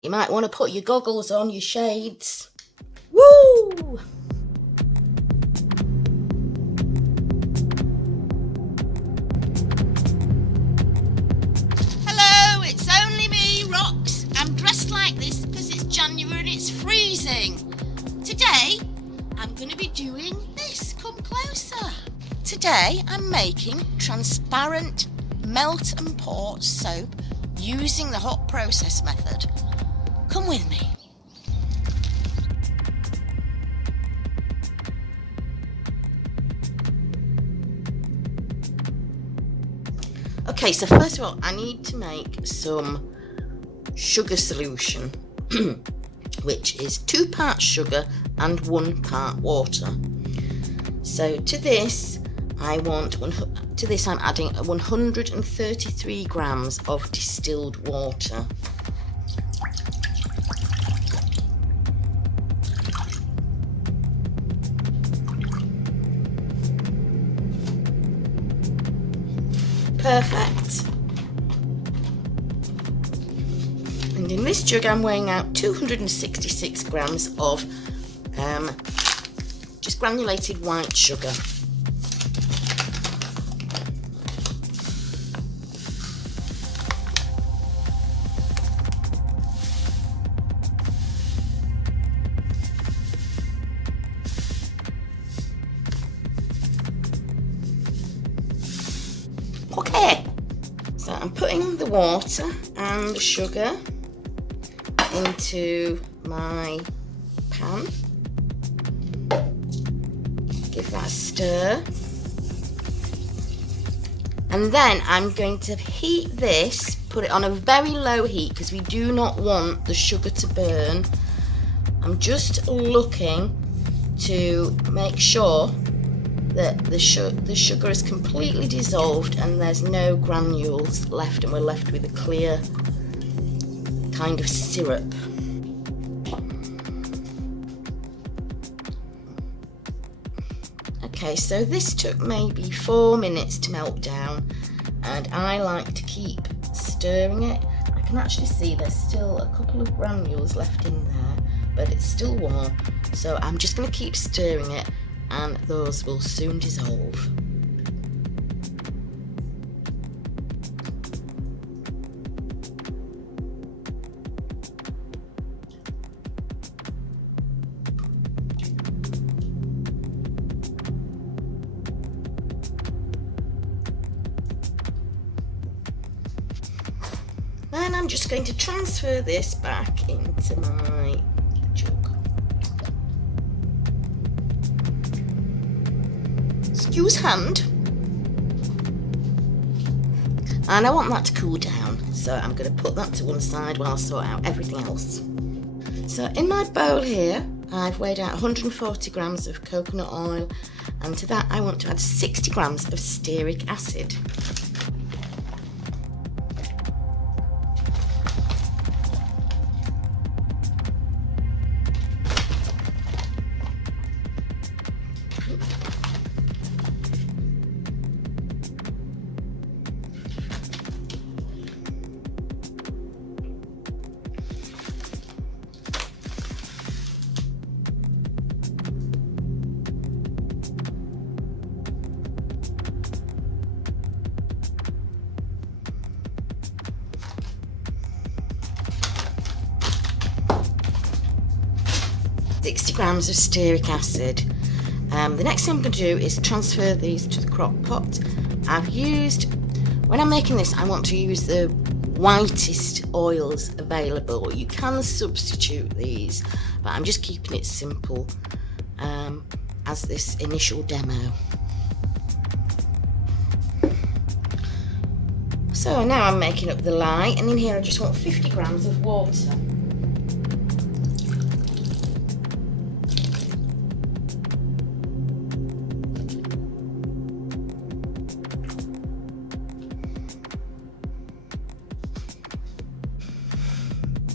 You might want to put your goggles on, your shades. Woo! Hello, it's only me, Rox. I'm dressed like this because it's January and it's freezing. Today, I'm going to be doing this. Come closer. Today, I'm making transparent melt and pour soap using the hot process method. Come with me. Okay, so first of all, I need to make some sugar solution, which is 2 parts sugar and 1 part water. So to this, I'm adding 133 grams of distilled water. Perfect. And in this jug I'm weighing out 266 grams of just granulated white sugar. Okay, so I'm putting the water and the sugar into my pan. Give that a stir. And then I'm going to heat this, put it on a very low heat because we do not want the sugar to burn. I'm just looking to make sure that the sugar is completely dissolved and there's no granules left, and we're left with a clear kind of syrup. Okay, so this took maybe 4 minutes to melt down, and I like to keep stirring it. I can actually see there's still a couple of granules left in there, but it's still warm, so I'm just going to keep stirring it and those will soon dissolve. Then I'm just going to transfer this back into my jug. Excuse hand. And I want that to cool down, so I'm going to put that to one side while I sort out everything else. So in my bowl here, I've weighed out 140 grams of coconut oil, and to that I want to add 60 grams of stearic acid. ,60 grams of stearic acid. The next thing I'm going to do is transfer these to the crock pot. When I'm making this, I want to use the whitest oils available. You can substitute these, but I'm just keeping it simple as this initial demo. So now I'm making up the lye, and in here I just want 50 grams of water.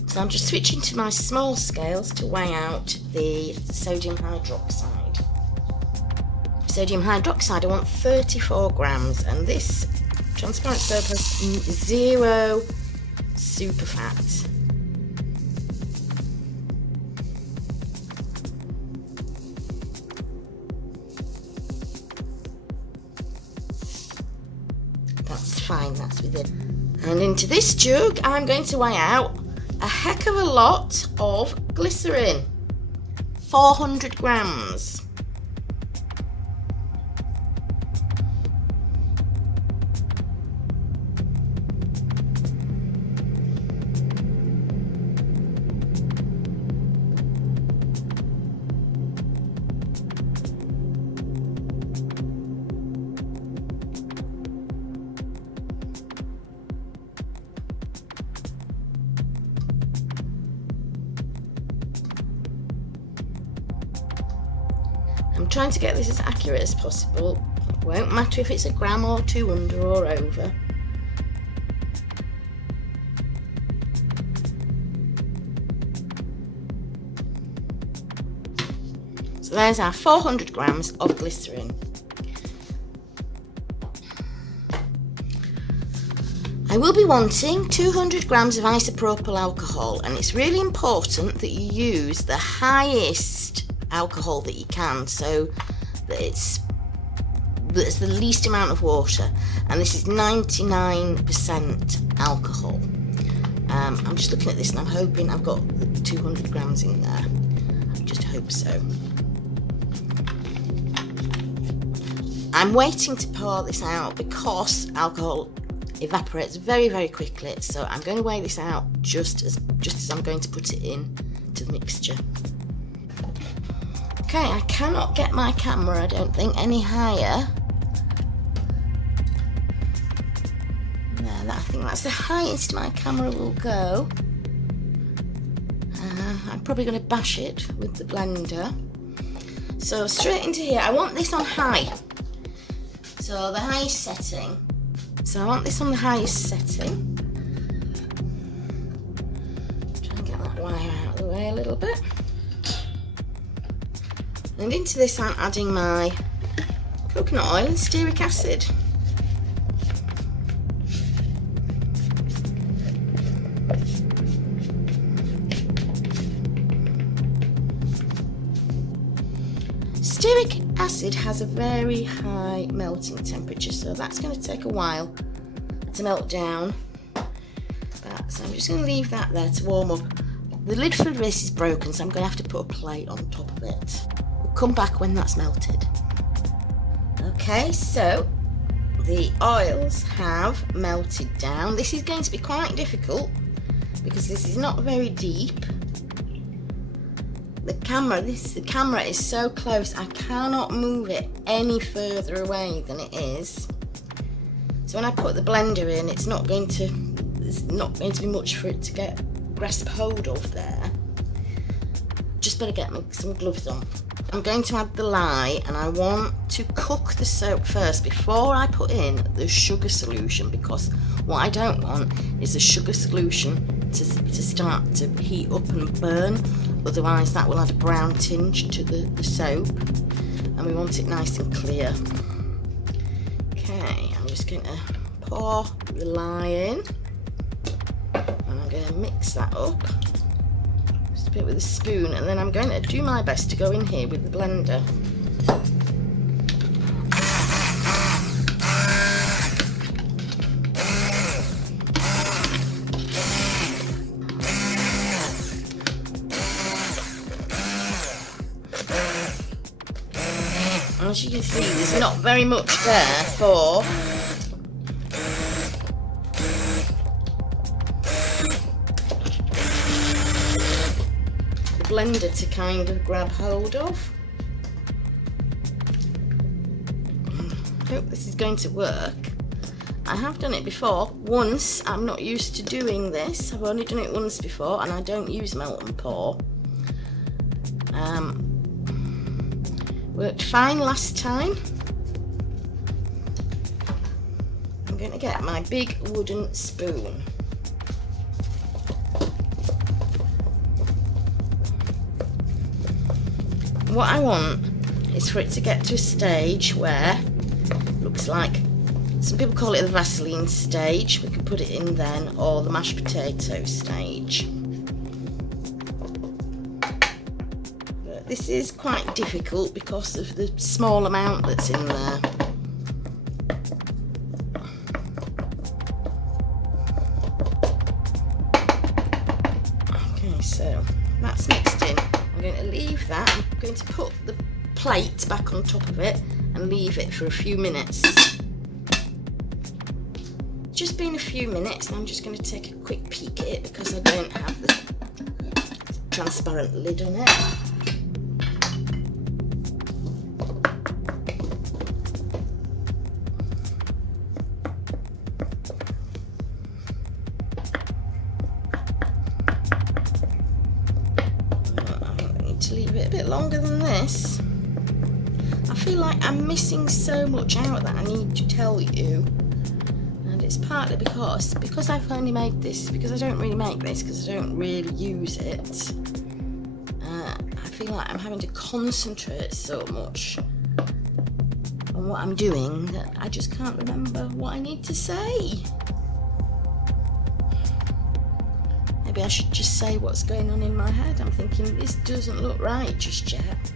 So I'm just switching to my small scales to weigh out the sodium hydroxide. Sodium hydroxide, I want 34 grams, and this transparent soap has 0 superfat. fine that's with it. And into this jug I'm going to weigh out a heck of a lot of glycerin. 400 grams. I'm trying to get this as accurate as possible. It won't matter if it's a gram or two under or over. So there's our 400 grams of glycerin. I will be wanting 200 grams of isopropyl alcohol, and it's really important that you use the highest alcohol that you can, so that it's the least amount of water, and this is 99% alcohol. I'm just looking at this and I'm hoping I've got the 200 grams in there. I just hope so. I'm waiting to pour this out because alcohol evaporates very, very quickly, so I'm going to weigh this out just as I'm going to put it in to the mixture. Okay, I cannot get my camera, I don't think, any higher. There, I think that's the highest my camera will go. I'm probably going to bash it with the blender. So straight into here, I want this on high. So the highest setting. So I want this on the highest setting. Try and get that wire out of the way a little bit. And into this I'm adding my coconut oil and stearic acid. Stearic acid has a very high melting temperature, so that's going to take a while to melt down. So I'm just going to leave that there to warm up. The lid for this is broken, so I'm going to have to put a plate on top of it. Come back when that's melted. Okay, so the oils have melted down. This is going to be quite difficult because this is not very deep. The camera is so close, I cannot move it any further away than it is. So when I put the blender in, it's not going to be much for it to grasp hold of there. Just better get some gloves on. I'm going to add the lye, and I want to cook the soap first before I put in the sugar solution, because what I don't want is the sugar solution to start to heat up and burn, otherwise that will add a brown tinge to the soap, and we want it nice and clear. Okay, I'm just going to pour the lye in, and I'm going to mix that up just a bit with a spoon, and then I'm going to do my best to go in here with the blender. As you can see, there's not very much there for the blender to kind of grab hold of. I hope this is going to work. I have done it before, once. I'm not used to doing this. I've only done it once before, and I don't use melt and pour. Worked fine last time. I'm going to get my big wooden spoon. What I want is for it to get to a stage where it looks like, some people call it the Vaseline stage, we can put it in then, or the mashed potato stage. This is quite difficult because of the small amount that's in there. Okay, so that's mixed in. I'm going to leave that. I'm going to put the plate back on top of it and leave it for a few minutes. Just been a few minutes, and I'm just going to take a quick peek at it because I don't have the transparent lid on it. To leave it a bit longer than this. I feel like I'm missing so much out that I need to tell you, and it's partly because I've only made this, because I don't really make this because I don't really use it. I feel like I'm having to concentrate so much on what I'm doing that I just can't remember what I need to say. Maybe I should just say what's going on in my head. I'm thinking this doesn't look right just yet.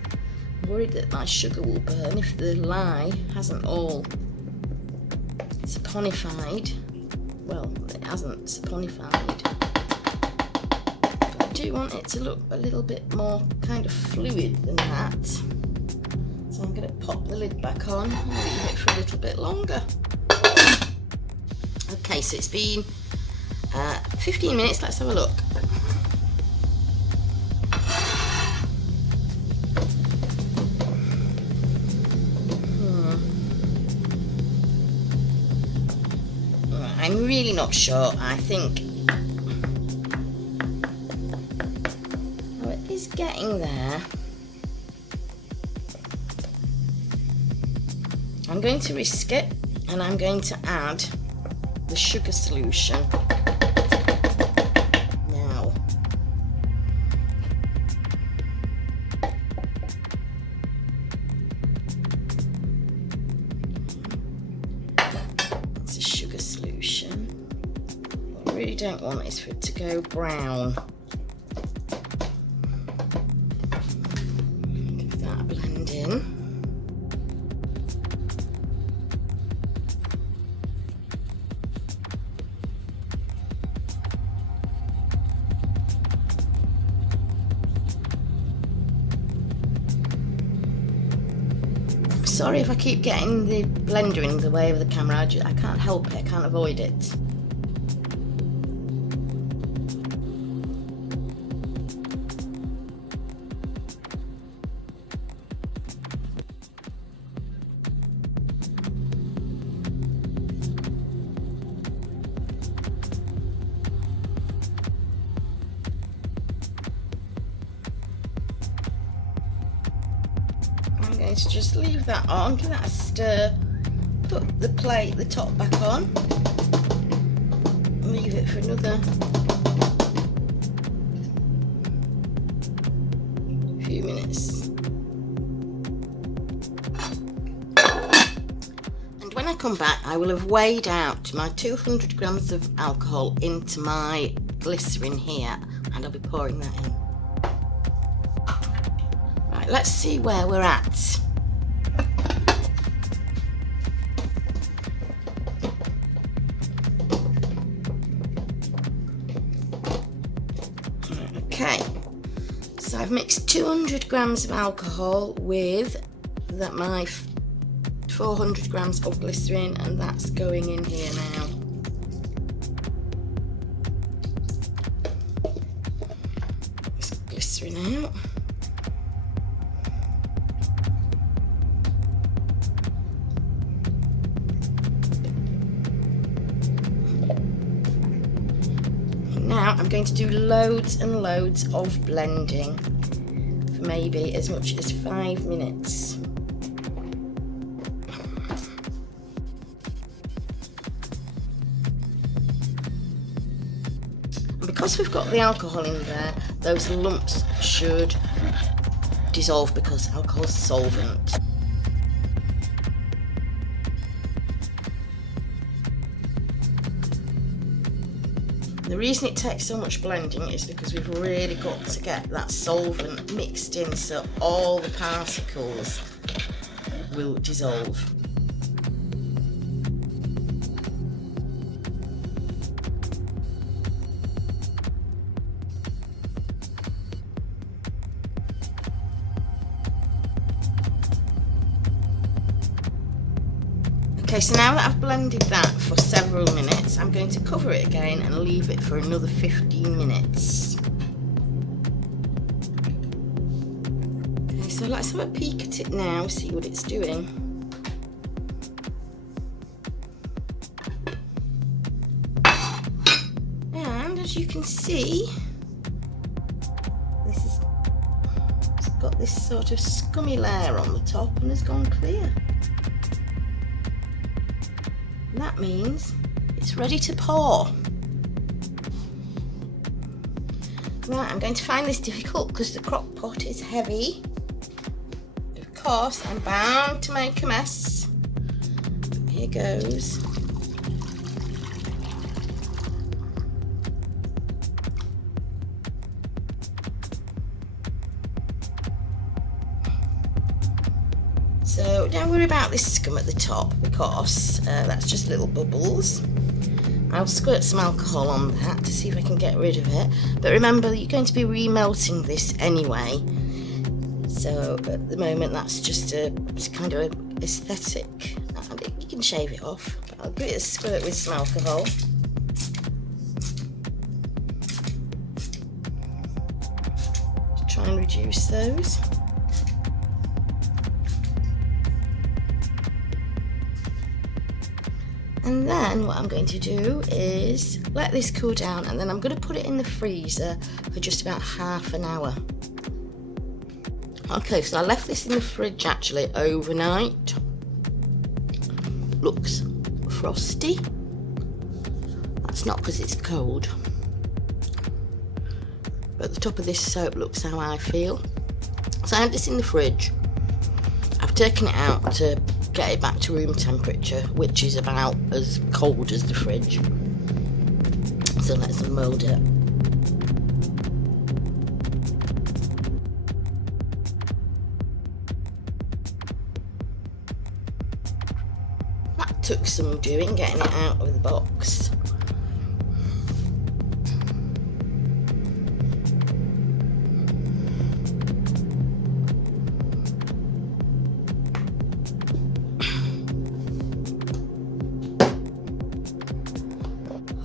I'm worried that my sugar will burn if the lye hasn't all saponified. Well, it hasn't saponified. But I do want it to look a little bit more kind of fluid than that. So I'm going to pop the lid back on and leave it for a little bit longer. Okay, so it's been 15 minutes, let's have a look. I'm really not sure. I think it is getting there. I'm going to risk it, and I'm going to add the sugar solution. What I really don't want is for it to go brown. Give that a blend in. Sorry if I keep getting the blender in the way of the camera, I can't help it, I can't avoid it. I'm going to just leave that on, give that a stir, put the top back on, leave it for another few minutes. And when I come back, I will have weighed out my 200 grams of alcohol into my glycerin here, and I'll be pouring that in. Right, let's see where we're at. Okay, so I've mixed 200 grams of alcohol with my 400 grams of glycerin, and that's going in here now. This glycerin out. Now I'm going to do loads and loads of blending for maybe as much as 5 minutes. And because we've got the alcohol in there, those lumps should dissolve because alcohol is a solvent. The reason it takes so much blending is because we've really got to get that solvent mixed in so all the particles will dissolve. Okay, so now that I've blended that for several minutes, I'm going to cover it again and leave it for another 15 minutes. Okay, so let's have a peek at it now, see what it's doing. And as you can see, it's got this sort of scummy layer on the top and has gone clear. And that means it's ready to pour. Right, I'm going to find this difficult because the crock pot is heavy. Of course, I'm bound to make a mess. Here goes. So don't worry about this scum at the top because that's just little bubbles. I'll squirt some alcohol on that to see if I can get rid of it. But remember, you're going to be remelting this anyway. So at the moment that's just it's kind of an aesthetic. And you can shave it off. But I'll give it a squirt with some alcohol. Try and reduce those. And then what I'm going to do is let this cool down, and then I'm going to put it in the freezer for just about half an hour. Okay, so I left this in the fridge actually overnight. Looks frosty. That's not because it's cold. But the top of this soap looks how I feel. So I had this in the fridge. I've taken it out to get it back to room temperature, which is about as cold as the fridge. So let's unmold it. That took some doing, getting it out of the box.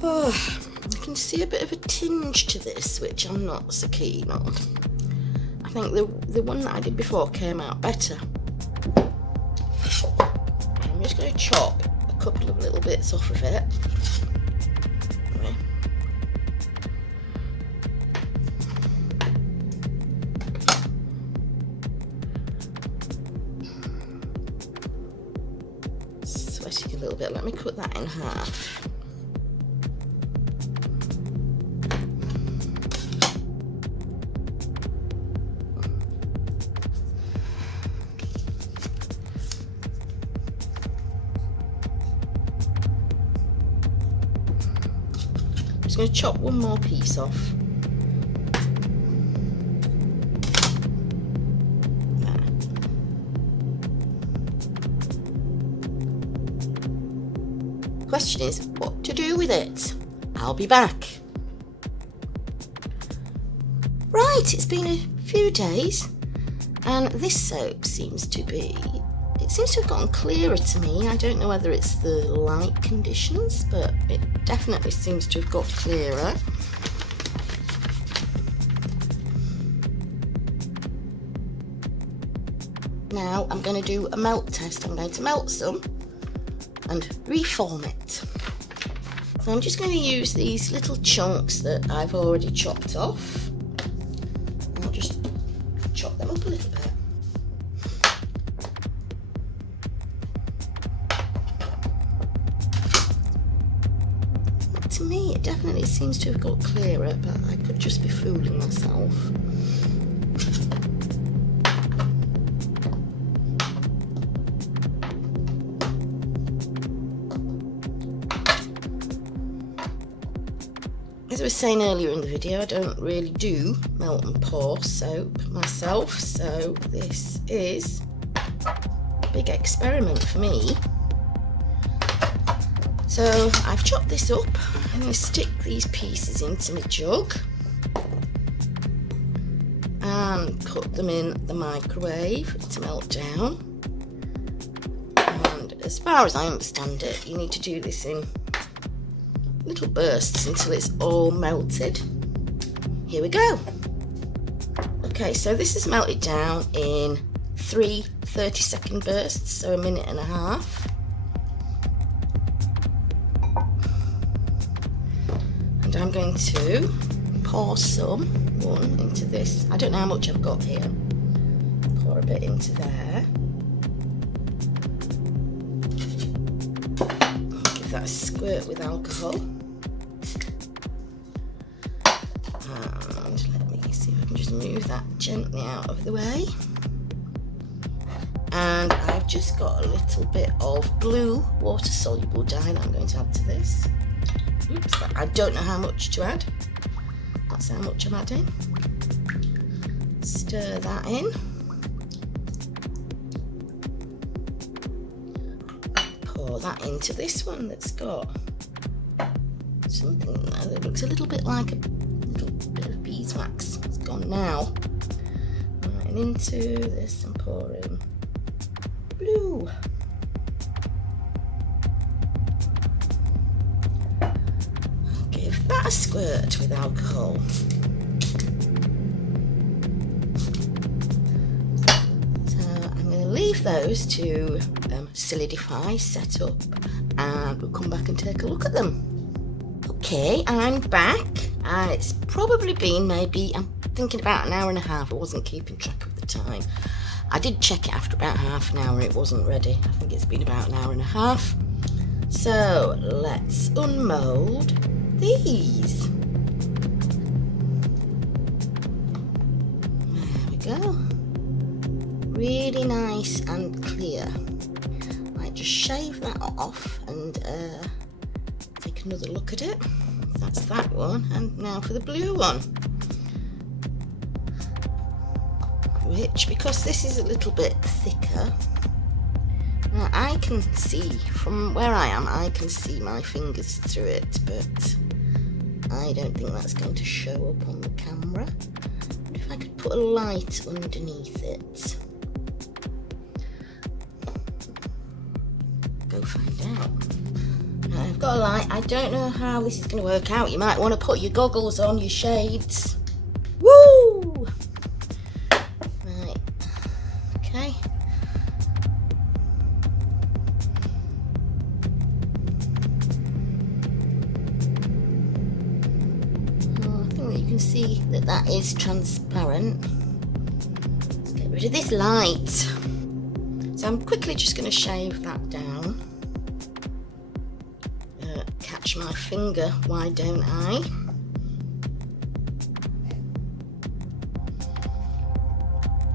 Oh, I can see a bit of a tinge to this, which I'm not so keen on. I think the one that I did before came out better. I'm just going to chop a couple of little bits off of it. Okay. Sweating a little bit. Let me cut that in half. I'm just going to chop one more piece off. There. Question is, what to do with it? I'll be back. Right, it's been a few days and this soap seems to have gotten clearer to me. I don't know whether it's the light conditions, but it definitely seems to have got clearer. Now I'm going to do a melt test. I'm going to melt some and reform it. So I'm just going to use these little chunks that I've already chopped off. I'll just chop them up a little bit. To me, it definitely seems to have got clearer, but I could just be fooling myself. As I was saying earlier in the video, I don't really do melt and pour soap myself, so this is a big experiment for me. So I've chopped this up. I'm going to stick these pieces into my jug and cut them in the microwave to melt down. And as far as I understand it, you need to do this in little bursts until it's all melted. Here we go. Okay, so this is melted down in 3 30-second bursts, so 1.5 minutes. And I'm going to pour some into this. I don't know how much I've got here. Pour a bit into there. Give that a squirt with alcohol. And let me see if I can just move that gently out of the way. And I've just got a little bit of blue water-soluble dye that I'm going to add to this. Oops, I don't know how much to add. That's how much I'm adding. Stir that in. Pour that into this one that's got something in there that looks a little bit like a little bit of beeswax. It's gone now. Right, and into this I'm pouring blue. Give that a squirt with alcohol. So I'm going to leave those to solidify, set up, and we'll come back and take a look at them. Okay, I'm back, and it's probably been I'm thinking about 1.5 hours. I wasn't keeping track of the time. I did check it after about half an hour, it wasn't ready. I think it's been about 1.5 hours. So let's unmold these. There we go. Really nice and clear. Right, just shave that off and take another look at it. That's that one. And now for the blue one. Which, because this is a little bit thicker, now I can see from where I am, I can see my fingers through it, but I don't think that's going to show up on the camera. But if I could put a light underneath it, go find out. Now I've got a light. I don't know how this is going to work out. You might want to put your goggles on, your shades. Woo! Right. Okay. You can see that is transparent. Let's get rid of this light. So I'm quickly just going to shave that down. Catch my finger, why don't I?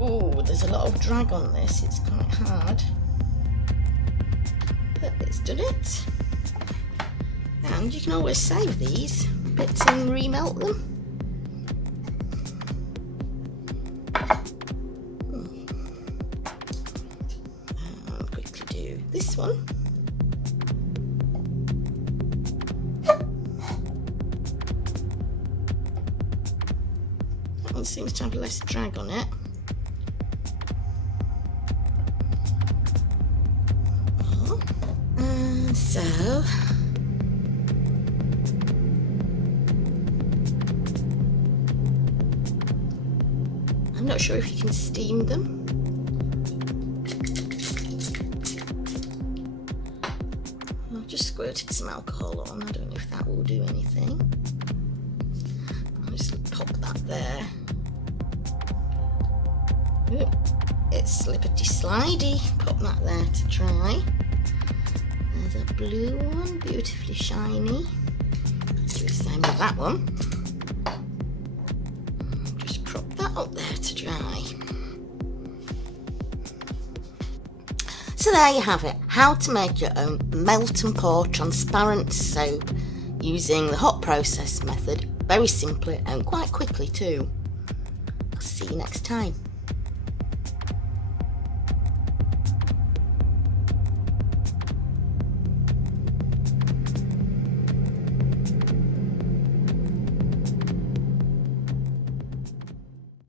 Oh, there's a lot of drag on this, it's quite hard. But it's done it. And you can always save these bits and remelt them. This one. That one seems to have less drag on it. So I'm not sure if you can steam them. Squirted some alcohol on. I don't know if that will do anything. I'll just pop that there. Ooh, it's slippity slidey. Pop that there to dry. There's a blue one, beautifully shiny. Do the same with that one. Just prop that up there to dry. So there you have it, how to make your own melt and pour transparent soap using the hot process method, very simply and quite quickly too. I'll see you next time.